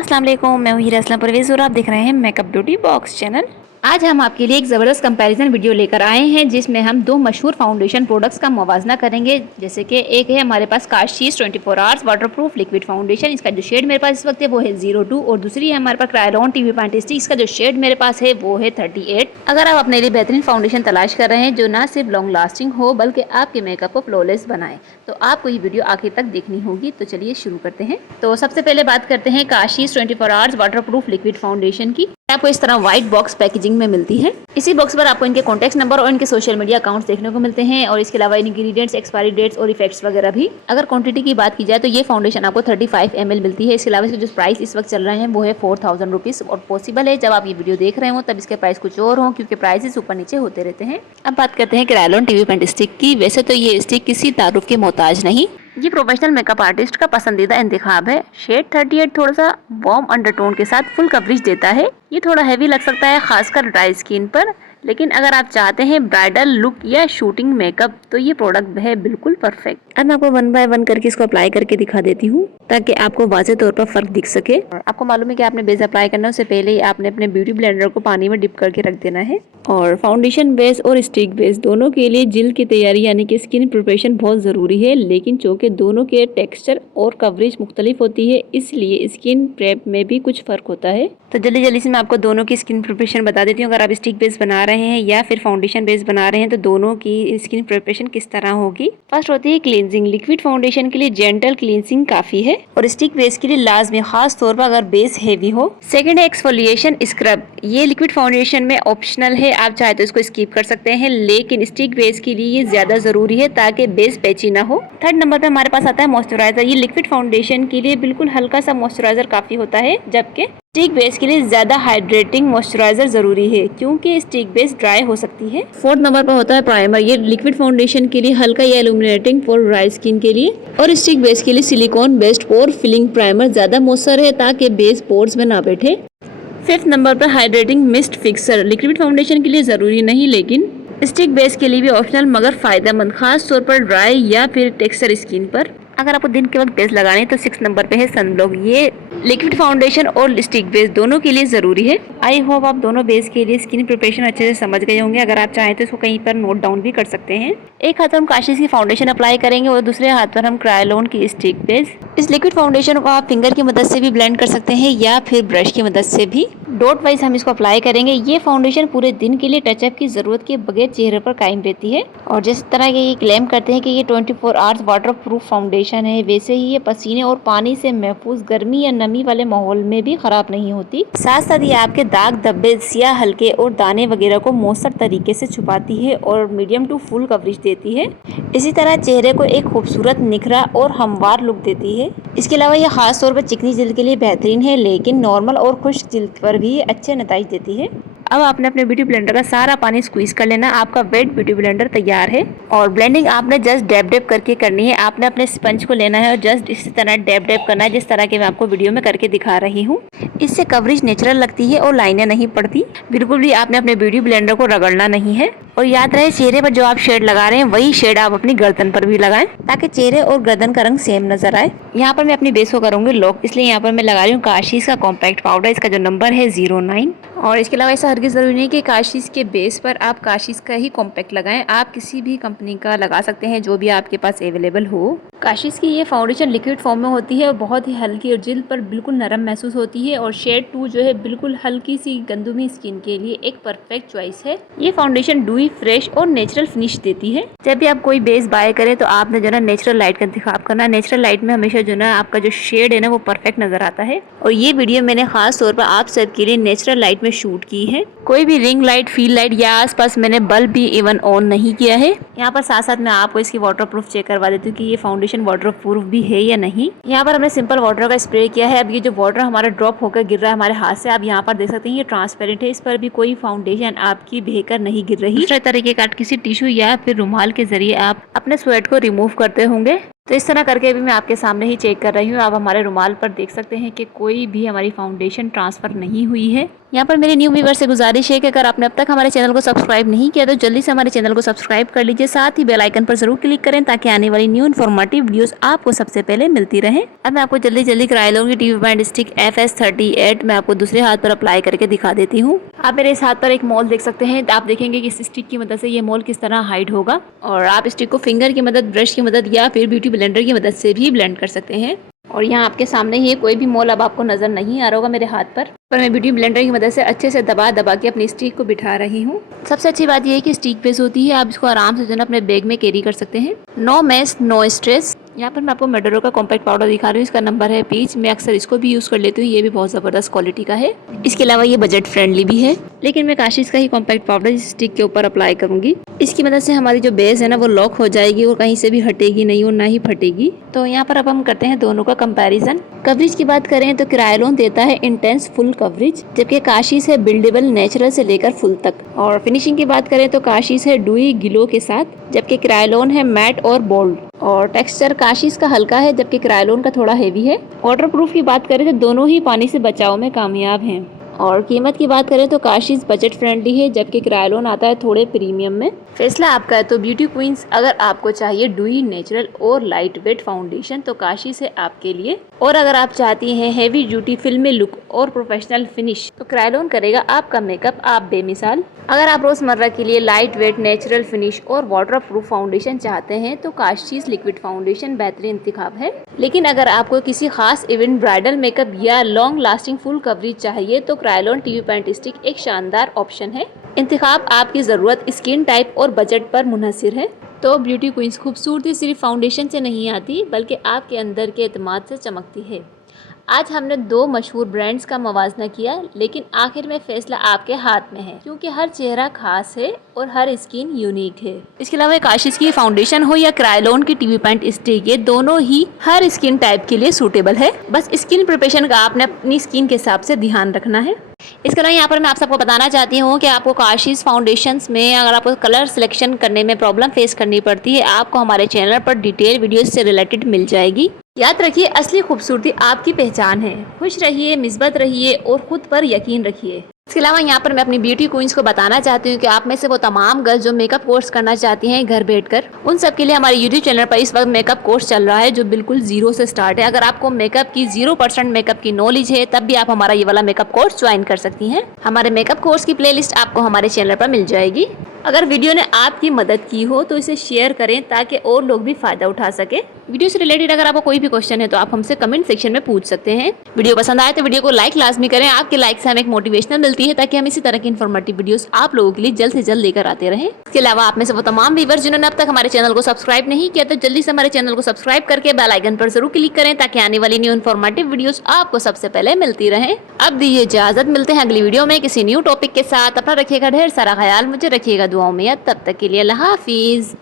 अस्सलाम वालेकुम, मैं हूँ हीरा असलम परवेज़ और आप देख रहे हैं मेकअप ब्यूटी बॉक्स चैनल। आज हम आपके लिए एक ज़बरदस्त कंपैरिजन वीडियो लेकर आए हैं जिसमें हम दो मशहूर फाउंडेशन प्रोडक्ट्स का मुवाजना करेंगे। जैसे कि एक है हमारे पास Kashee's 24 hours waterproof liquid foundation, इसका जो शेड मेरे पास इस वक्त है वो है 02 और दूसरी है हमारे पास क्रायोलॉन टीवी फैंटेस्टिक, इसका जो शेड मेरे पास है वो है 38। अगर आप अपने लिए बेहतरीन फाउंडेशन तलाश कर रहे हैं जो ना सिर्फ लॉन्ग लास्टिंग हो बल्कि आपके मेकअप को फ्लॉलेस बनाए तो आपको ये वीडियो आखिर तक देखनी होगी। तो चलिए शुरू करते हैं। तो सबसे पहले बात करते हैं Kashi's 24 hours waterproof liquid foundation की। आपको इस तरह व्हाइट बॉक्स पैकेजिंग में मिलती है। इसी बॉक्स पर आपको इनके कॉन्टैक्ट नंबर और इनके सोशल मीडिया अकाउंट्स देखने को मिलते हैं और इसके अलावा इंग्रेडिएंट्स, एक्सपायरी डेट्स और इफेक्ट्स वगैरह भी। अगर क्वांटिटी की बात की जाए तो ये फाउंडेशन आपको 35 ml मिलती है। इसके अलावा इसके जो प्राइस इस वक्त चल रहे हैं वो है 4000 रुपीज़ और पॉसिबल है जब आप ये वीडियो देख रहे हो तब इसके प्राइस कुछ और हो क्योंकि प्राइसेस ऊपर नीचे होते रहते हैं। अब बात करते हैं क्रायोलॉन टीवी फैंटेस्टिक की। वैसे तो ये स्टिक किसी तारुफ के मोहताज नहीं, ये प्रोफेशनल मेकअप आर्टिस्ट का पसंदीदा इंतखाब है। शेड 38 थोड़ा सा वार्म अंडरटोन के साथ फुल कवरेज देता है। ये थोड़ा हैवी लग सकता है खासकर ड्राई स्किन पर, लेकिन अगर आप चाहते हैं ब्राइडल लुक या शूटिंग मेकअप तो ये प्रोडक्ट है बिल्कुल परफेक्ट। अब मैं आपको 1 बाय 1 करके इसको अप्लाई करके दिखा देती हूँ ताकि आपको वाज़ेह तौर पर फर्क दिख सके। आपको मालूम है कि आपने बेस अप्लाई करना है उससे पहले ही आपने अपने ब्यूटी ब्लेंडर को पानी में डिप करके रख देना है। और फाउंडेशन बेस और स्टिक बेस दोनों के लिए जिल्द की तैयारी यानी कि स्किन प्रिपरेशन बहुत ज़रूरी है, लेकिन चूँकि दोनों के टेक्सचर और कवरेज मुख्तलिफ होती है इसलिए स्किन प्रेप में भी कुछ फ़र्क होता है। तो जल्दी जल्दी से मैं आपको दोनों की स्किन प्रिपरेशन बता देती हूँ। अगर आप स्टिक बेस बना रहे हैं या फिर फाउंडेशन बेस बना रहे हैं तो दोनों की स्किन प्रिपरेशन किस तरह होगी। फर्स्ट होती है क्लींजिंग। लिक्विड फाउंडेशन के लिए जेंटल क्लींजिंग काफ़ी है और स्टिक बेस के लिए लाजमी, खास तौर पर अगर बेस हेवी हो। सेकंड है एक्सफोलिएशन स्क्रब। ये लिक्विड फाउंडेशन में ऑप्शनल है, आप चाहे तो इसको स्किप कर सकते हैं, लेकिन स्टिक बेस के लिए ये ज्यादा जरूरी है ताकि बेस पैची ना हो। थर्ड नंबर पे हमारे पास आता है मॉइस्चराइजर। ये लिक्विड फाउंडेशन के लिए बिल्कुल हल्का सा मॉइस्चराइजर काफी होता है, जबकि स्टिक बेस के लिए ज्यादा हाइड्रेटिंग मॉइस्चराइजर जरूरी है क्योंकि स्टिक बेस ड्राई हो सकती है। फोर्थ नंबर पर होता है प्राइमर। ये लिक्विड फाउंडेशन के लिए हल्का या इल्यूमिनेटिंग फॉर ड्राई स्किन के लिए और स्टिक बेस के लिए सिलिकॉन बेस्ड पोर फिलिंग प्राइमर ज्यादा मौसर है ताकि बेस पोर्स में ना बैठे। फिफ्थ नंबर पर hydrating mist fixer. Liquid foundation के लिए ज़रूरी नहीं लेकिन स्टिक बेस के लिए भी ऑप्शनल मगर फ़ायदेमंद, खास तौर पर ड्राई या फिर टेक्सचर स्किन पर। अगर आपको दिन के वक्त बेस लगाने तो 6 नंबर पे है सनब्लॉक। ये लिक्विड फाउंडेशन और स्टिक बेस दोनों के लिए ज़रूरी है। आई होप आप दोनों बेस के लिए स्किन प्रिपरेशन अच्छे से समझ गए होंगे। अगर आप चाहें तो इसको कहीं पर नोट डाउन भी कर सकते हैं। एक हाथ पर हम काशीज़ की फाउंडेशन अप्लाई करेंगे और दूसरे हाथ पर हम क्रायोलॉन की स्टिक बेस। इस लिक्विड फाउंडेशन को आप फिंगर की मदद से भी ब्लेंड कर सकते हैं या फिर ब्रश की मदद से भी। डॉट वाइज हम इसको अप्लाई करेंगे। ये फाउंडेशन पूरे दिन के लिए टचअप की जरूरत के बगैर चेहरे पर कायम रहती है और जिस तरह के ये क्लेम करते हैं कि ये 24 आवर्स वाटर प्रूफ फाउंडेशन है, वैसे ही ये पसीने और पानी से महफूज गर्मी या नमी वाले माहौल में भी खराब नहीं होती। साथ साथ ये आपके दाग, धब्बे, सियाह हल्के और दाने वगैरह को मौसर तरीके से छुपाती है और मीडियम टू फुल कवरेज देती है। इसी तरह चेहरे को एक खूबसूरत, निखरा और हमवार लुक देती है। इसके अलावा ये खास तौर पर चिकनी जिल्द के लिए बेहतरीन है, लेकिन नॉर्मल और खुश्क जिल्द पर भी अच्छे नतीजे देती है। अब आपने अपने ब्यूटी ब्लेंडर का सारा पानी स्क्वीज कर लेना। आपका वेट ब्यूटी ब्लेंडर तैयार है और ब्लेंडिंग आपने जस्ट डैब डैब करके करनी है। आपने अपने स्पंज को लेना है और जस्ट इसी तरह डैब डैब करना है जिस तरह के मैं आपको वीडियो में करके दिखा रही हूँ। इससे कवरेज नेचुरल लगती है और लाइनें नहीं पड़ती। बिल्कुल भी आपने अपने ब्यूटी ब्लेंडर को रगड़ना नहीं है। और याद रहे चेहरे पर जो आप शेड लगा रहे हैं वही शेड आप अपनी गर्दन पर भी लगाएं ताकि चेहरे और गर्दन का रंग सेम नजर आए। यहाँ पर मैं अपनी बेस को करूंगी लॉक, इसलिए यहाँ पर मैं लगा रही हूँ काशीज़ का कॉम्पैक्ट पाउडर। इसका जो नंबर है 09। और इसके अलावा ऐसा हरगिज़ ज़रूरी नहीं कि काशीज़ के बेस पर आप काशीज़ का ही कॉम्पैक्ट लगाएं। आप किसी भी कंपनी का लगा सकते हैं जो भी आपके पास अवेलेबल हो। काशीज़ की ये फाउंडेशन लिक्विड फॉर्म में होती है और बहुत ही हल्की और जिल्द पर बिल्कुल नरम महसूस होती है और शेड 2 जो है बिल्कुल हल्की सी गंदुमी स्किन के लिए एक परफेक्ट चॉइस है। ये फाउंडेशन डूई, फ्रेश और नेचुरल फिनिश देती है। जब भी आप कोई बेस बाय करें तो आपने जो ना नेचुरल लाइट का इंतखाब करना। नेचुरल लाइट में हमेशा जो ना आपका जो शेड है ना वो परफेक्ट नजर आता है। और ये वीडियो मैंने खास तौर पर आप सब के लिए नेचुरल लाइट में शूट की है। कोई भी रिंग लाइट, फील लाइट या आसपास मैंने बल्ब भी इवन ऑन नहीं किया है। यहाँ पर साथ साथ मैं आपको इसकी वाटरप्रूफ चेक करवा देती हूँ कि ये फाउंडेशन वाटरप्रूफ भी है या नहीं। यहाँ पर हमने सिंपल वाटर का स्प्रे किया है। अब ये जो वाटर हमारा ड्रॉप होकर गिर रहा है हमारे हाथ से, आप यहाँ पर देख सकते हैं ये ट्रांसपेरेंट है। इस पर भी कोई फाउंडेशन आपकी बहकर नहीं गिर रही। दूसरे तरीके का किसी टिश्यू या फिर रुमाल के जरिए आप अपने स्वेट को रिमूव करते होंगे। तो इस तरह करके भी मैं आपके सामने ही चेक कर रही हूँ। आप हमारे रुमाल पर देख सकते हैं कि कोई भी हमारी फाउंडेशन ट्रांसफ़र नहीं हुई है। यहाँ पर मेरे न्यू व्यूअर से गुजारिश है कि अगर आपने अब तक हमारे चैनल को सब्सक्राइब नहीं किया तो जल्दी से हमारे चैनल को सब्सक्राइब कर लीजिए, साथ ही बेल आइकन पर जरूर क्लिक करें ताकि आने वाली न्यू इन्फॉर्मेटिव वीडियोस आपको सबसे पहले मिलती रहे। अब मैं आपको जल्दी कराई लूँगी टीवी बैंड स्टिक FS38 मैं आपको दूसरे हाथ पर अप्लाई करके दिखा देती हूँ। आप मेरे इस हाथ पर एक मॉल देख सकते हैं। आप देखेंगे कि इस स्टिक की मदद से ये मॉल किस तरह हाइड होगा, और आप स्टिक को फिंगर की मदद, ब्रश की मदद या फिर ब्यूटी ब्लेंडर की मदद से भी ब्लेंड कर सकते हैं। और यहाँ आपके सामने ही कोई भी मोल अब आपको नजर नहीं आ रहा होगा मेरे हाथ पर मैं ब्यूटी ब्लेंडर की मदद से अच्छे से दबा के अपनी स्टिक को बिठा रही हूँ। सबसे अच्छी बात यह है कि स्टिक बेस होती है, आप इसको आराम से जो है अपने बैग में कैरी कर सकते हैं। No mess no stress. यहाँ पर मैं आपको मेडोरो का कॉम्पैक्ट पाउडर दिखा रही हूँ, इसका नंबर है पीच। मैं अक्सर इसको भी यूज़ कर लेती हूँ, ये भी बहुत ज़बरदस्त क्वालिटी का है। इसके अलावा ये बजट फ्रेंडली भी है, लेकिन मैं काशिश का ही कॉम्पैक्ट पाउडर इस स्टिक के ऊपर अप्लाई करूँगी। इसकी मदद से हमारी जो बेस है ना वो लॉक हो जाएगी और कहीं से भी हटेगी नहीं और ना ही फटेगी। तो यहाँ पर अब हम करते हैं दोनों का कंपैरिजन। कवरेज की बात करें तो क्रायोलोन देता है इंटेंस फुल कवरेज, जबकि काशिश है बिल्डेबल नेचुरल से लेकर फुल तक। और फिनिशिंग की बात करें तो काशिश है डुई ग्लो के साथ, जबकि क्रायोलोन है मैट और बोल्ड। और टेक्सचर काशिश का हल्का है जबकि क्रायोलोन का थोड़ा हेवी है। वाटरप्रूफ की बात करें तो दोनों ही पानी से बचाव में कामयाब हैं। और कीमत की बात करें तो काशिश बजट फ्रेंडली है जबकि क्रायोलोन आता है थोड़े प्रीमियम में। फैसला आपका है। तो ब्यूटी क्वींस, अगर आपको चाहिए डुई नेचुरल और लाइट वेट फाउंडेशन तो काशिश है आपके लिए, और अगर आप चाहती हैं हैवी ड्यूटी फिल्मी लुक और प्रोफेशनल फिनिश तो क्रायोलोन करेगा आपका मेकअप आप बेमिसाल। अगर आप रोजमर्रा के लिए लाइट वेट नेचुरल फिनिश और वाटर प्रूफ फाउंडेशन चाहते हैं तो काशिश लिक्विड फाउंडेशन बेहतरीन इंतखाब है। लेकिन अगर आपको किसी खास इवेंट, ब्राइडल मेकअप या लॉन्ग लास्टिंग फुल कवरेज चाहिए तो क्रायोलोन टीवी पेंट स्टिक एक शानदार ऑप्शन है। इंतखाब आपकी ज़रूरत, स्किन टाइप और बजट पर मुनहसिर है। तो ब्यूटी क्वींस, खूबसूरती सिर्फ फाउंडेशन से नहीं आती बल्कि आपके अंदर के एतमाद से चमकती है। आज हमने दो मशहूर ब्रांड्स का मवाजना किया, लेकिन आखिर में फैसला आपके हाथ में है, क्योंकि हर चेहरा खास है और हर स्किन यूनिक है। इसके अलावा काशिश की फाउंडेशन हो या क्रायोलोन की टीवी पेंट स्टिक, ये दोनों ही हर स्किन टाइप के लिए सूटेबल है। बस स्किन प्रिपरेशन का आपने अपनी स्किन के हिसाब से ध्यान रखना है। इसके अलावा यहाँ पर मैं आप सबको बताना चाहती हूँ कि आपको काशिश फाउंडेशंस में अगर आपको कलर सिलेक्शन करने में प्रॉब्लम फेस करनी पड़ती है, आपको हमारे चैनल पर डिटेल वीडियोस से रिलेटेड मिल जाएगी। याद रखिए, असली खूबसूरती आपकी पहचान है। खुश रहिए, मिस्बत रहिए और खुद पर यकीन रखिए। इसके अलावा यहाँ पर मैं अपनी ब्यूटी क्वींस को बताना चाहती हूँ कि आप में से वो तमाम गर्ल्स जो मेकअप कोर्स करना चाहती हैं घर बैठकर, उन सब के लिए हमारे यूट्यूब चैनल पर इस वक्त मेकअप कोर्स चल रहा है जो बिल्कुल जीरो से स्टार्ट है। अगर आपको मेकअप की 0% मेकअप की नॉलेज है तब भी आप हमारा ये वाला मेकअप कोर्स ज्वाइन कर सकती हैं। हमारे मेकअप कोर्स की प्लेलिस्ट आपको हमारे चैनल पर मिल जाएगी। अगर वीडियो ने आपकी मदद की हो तो इसे शेयर करें ताकि और लोग भी फायदा उठा सके। वीडियो से रिलेटेड अगर आपको कोई भी क्वेश्चन है तो आप हमसे कमेंट सेक्शन में पूछ सकते हैं। वीडियो पसंद आए तो वीडियो को लाइक लाजमी करें। आपके लाइक से हमें एक मोटिवेशनल मिलती है ताकि हम इसी तरह की इन्फॉर्मेटिव वीडियोस आप लोगों के लिए जल्द से जल्द लेकर आते रहें। इसके अलावा आप में से वो तमाम व्यूअर्स जिन्होंने अब तक हमारे चैनल को सब्सक्राइब नहीं किया तो जल्दी से हमारे चैनल को सब्सक्राइब करके बेल आइकन पर जरूर क्लिक करें ताकि आने वाली न्यू इन्फॉर्मेटिव वीडियोस आपको सबसे पहले मिलती रहे। अब दीजिए इजाजत, मिलते हैं अगली वीडियो में किसी न्यू टॉपिक के साथ। अपना रखिएगा ढेर सारा ख्याल, मुझे रखिएगा दुआओं में। तब तक के लिए अल्लाह हाफिज।